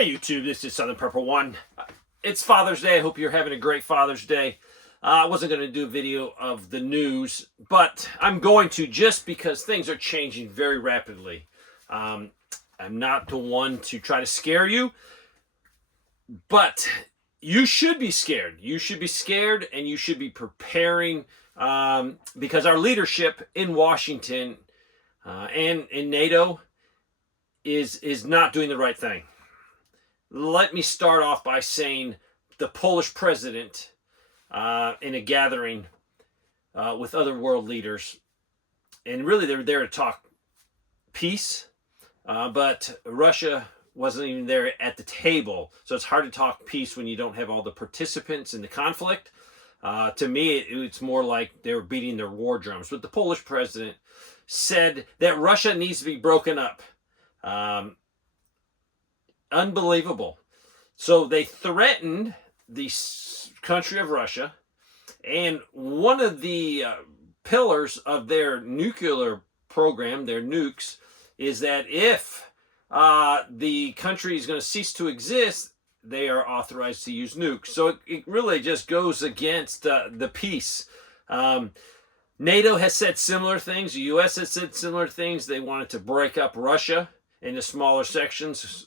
Hey YouTube, this is Southern Purple One. It's Father's Day. I hope you're having a great Father's Day. I wasn't going to do a video of the news, but I'm going to just because things are changing very rapidly. I'm not the one to try to scare you, but you should be scared. You should be scared and you should be preparing because our leadership in Washington and in NATO is not doing the right thing. Let me start off by saying the Polish president in a gathering with other world leaders, and really they're there to talk peace, but Russia wasn't even there at the table. So it's hard to talk peace when you don't have all the participants in the conflict. To me, it's more like they were beating their war drums. But the Polish president said that Russia needs to be broken up. Unbelievable. So they threatened the country of Russia, and one of the pillars of their nuclear program, their nukes, is that if the country is going to cease to exist, they are authorized to use nukes. So it really just goes against the peace. NATO has said similar things. The U.S. has said similar things. They wanted to break up Russia into smaller sections.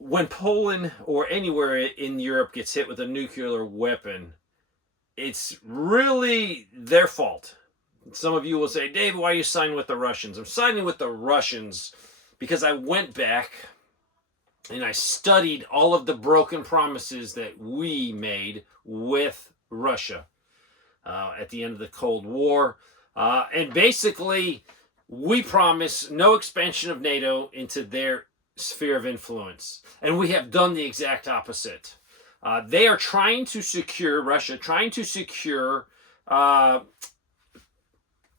When Poland or anywhere in Europe gets hit with a nuclear weapon, it's really their fault. Some of you will say, Dave, why are you signing with the Russians? I'm signing with the Russians because I went back and I studied all of the broken promises that we made with Russia at the end of the Cold War. And basically, we promised no expansion of NATO into their sphere of influence. And we have done the exact opposite. They are trying to secure, Russia, trying to secure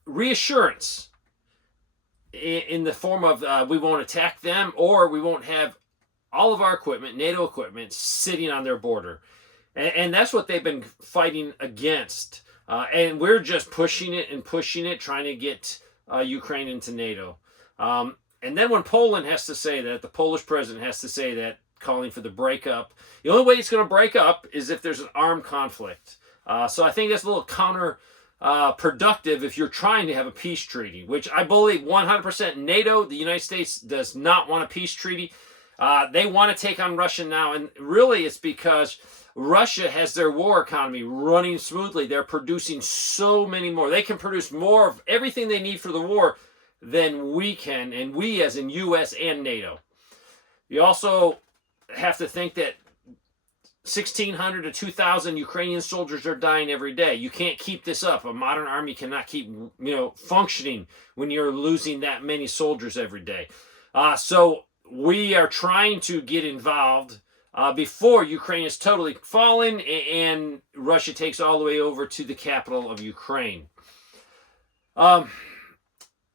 reassurance in the form of we won't attack them, or we won't have all of our equipment, NATO equipment, sitting on their border. And that's what they've been fighting against. And we're just pushing it, trying to get Ukraine into NATO. And then when Poland has to say that, the Polish president has to say that, calling for the breakup, the only way it's going to break up is if there's an armed conflict. So I think that's a little counterproductive if you're trying to have a peace treaty, which I believe 100% NATO, the United States, does not want a peace treaty. They want to take on Russia now, and really it's because Russia has their war economy running smoothly. They're producing so many more. They can produce more of everything they need for the war than we can, and we as in U.S. and NATO. You also have to think that 1,600 to 2,000 Ukrainian soldiers are dying every day. You can't keep this up. A modern army cannot keep functioning when you're losing that many soldiers every day. So we are trying to get involved before Ukraine is totally fallen and Russia takes all the way over to the capital of Ukraine.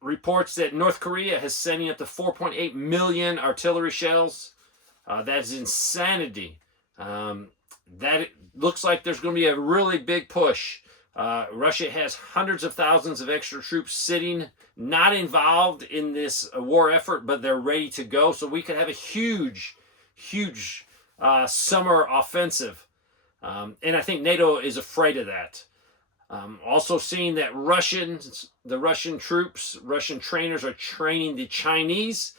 Reports that North Korea has sending up to 4.8 million artillery shells. That's insanity. That looks like there's going to be a really big push. Russia has hundreds of thousands of extra troops sitting, not involved in this war effort, but they're ready to go. So we could have a huge summer offensive. And I think NATO is afraid of that. Also seeing that the Russian troops, Russian trainers are training the Chinese.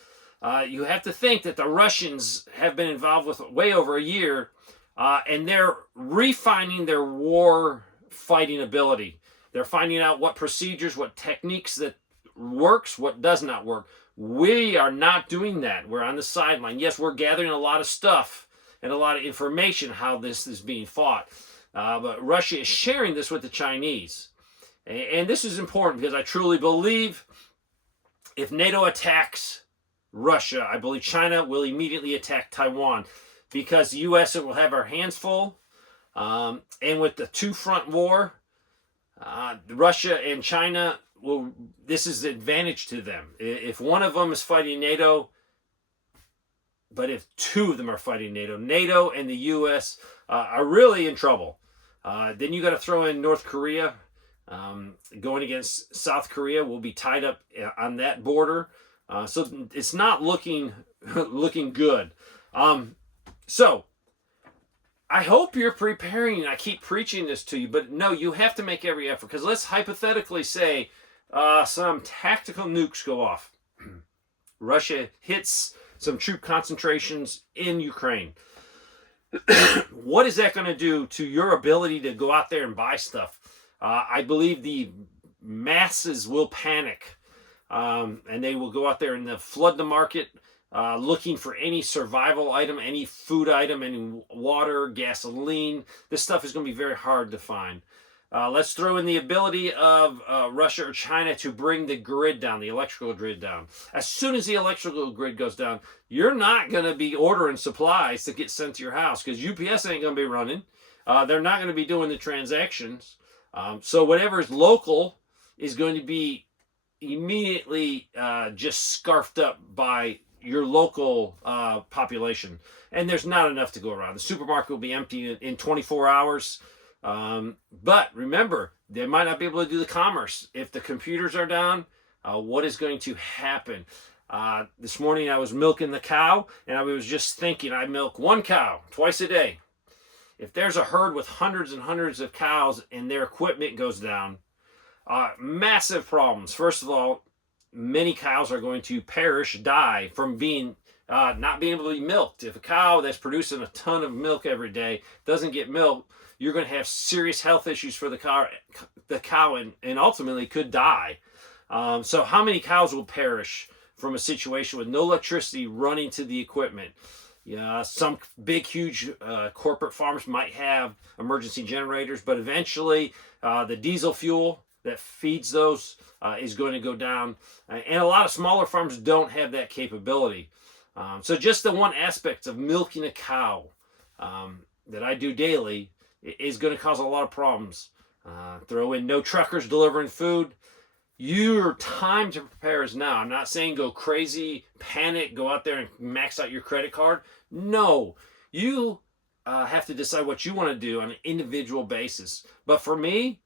You have to think that the Russians have been involved with way over a year, and they're refining their war fighting ability. They're finding out what procedures, what techniques that works, what does not work. We are not doing that. We're on the sideline. Yes, we're gathering a lot of stuff and a lot of information how this is being fought. But Russia is sharing this with the Chinese. And this is important because I truly believe if NATO attacks Russia, I believe China will immediately attack Taiwan because the U.S. will have our hands full. And with the two-front war, Russia and China, this is the advantage to them. If one of them is fighting NATO, but if two of them are fighting NATO and the U.S. Are really in trouble. Then you got to throw in North Korea. Going against South Korea, will be tied up on that border. So it's not looking looking good. So I hope you're preparing. I keep preaching this to you, but no, you have to make every effort, because let's hypothetically say some tactical nukes go off. Russia hits some troop concentrations in Ukraine. What is that going to do to your ability to go out there and buy stuff? I believe the masses will panic, and they will go out there and they'll flood the market, looking for any survival item, any food item, any water, gasoline. This stuff is going to be very hard to find. Let's throw in the ability of Russia or China to bring the grid down, the electrical grid down. As soon as the electrical grid goes down, you're not going to be ordering supplies to get sent to your house, because UPS ain't going to be running. They're not going to be doing the transactions. So whatever is local is going to be immediately just scarfed up by your local population. And there's not enough to go around. The supermarket will be empty in 24 hours. But remember, they might not be able to do the commerce. If the computers are down, what is going to happen? This morning I was milking the cow, and I was just thinking, I milk one cow twice a day. If there's a herd with hundreds and hundreds of cows and their equipment goes down, massive problems. First of all, many cows are going to perish, die from being not being able to be milked. If a cow that's producing a ton of milk every day doesn't get milked, you're going to have serious health issues for the cow, and ultimately could die. So how many cows will perish from a situation with no electricity running to the equipment? Yeah, some big, huge corporate farms might have emergency generators, but eventually the diesel fuel that feeds those is going to go down. And a lot of smaller farms don't have that capability. So just the one aspect of milking a cow that I do daily is going to cause a lot of problems. Throw in no truckers delivering food. Your time to prepare is now. I'm not saying go crazy, panic, go out there and max out your credit card. No, you have to decide what you want to do on an individual basis. But for me,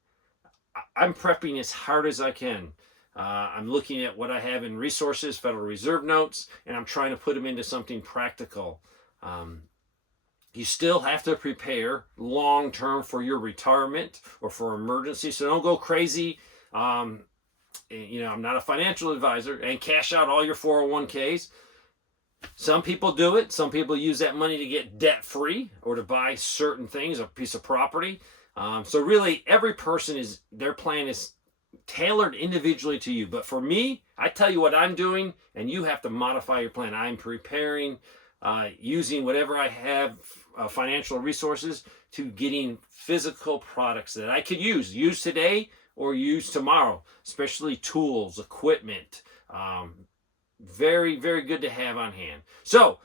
I'm prepping as hard as I can. I'm looking at what I have in resources, Federal Reserve notes, and I'm trying to put them into something practical. You still have to prepare long-term for your retirement or for emergency, so don't go crazy. I'm not a financial advisor, and cash out all your 401ks. Some people do it. Some people use that money to get debt-free or to buy certain things, a piece of property. So really, every person their plan is tailored individually to you. But for me, I tell you what I'm doing, and you have to modify your plan. I'm preparing, using whatever I have, financial resources, to getting physical products that I could use today or use tomorrow, especially tools, equipment. Very, very good to have on hand. So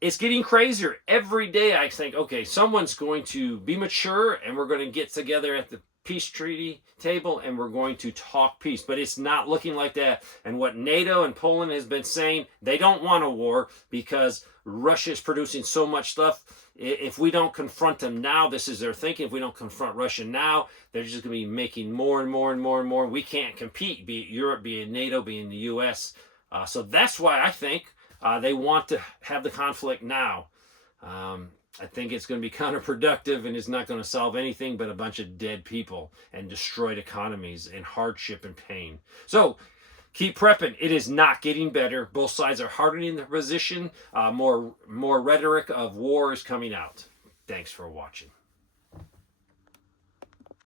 it's getting crazier. Every day I think, okay, someone's going to be mature, and we're going to get together at the peace treaty table, and we're going to talk peace. But it's not looking like that. And what NATO and Poland has been saying, they don't want a war because Russia is producing so much stuff. If we don't confront them now, this is their thinking, if we don't confront Russia now, they're just going to be making more and more and more and more. We can't compete, be it Europe, be it NATO, be it the U.S. So that's why I think they want to have the conflict now. I think it's going to be counterproductive, and it's not going to solve anything but a bunch of dead people and destroyed economies and hardship and pain. So keep prepping. It is not getting better. Both sides are hardening their position. More rhetoric of war is coming out. Thanks for watching.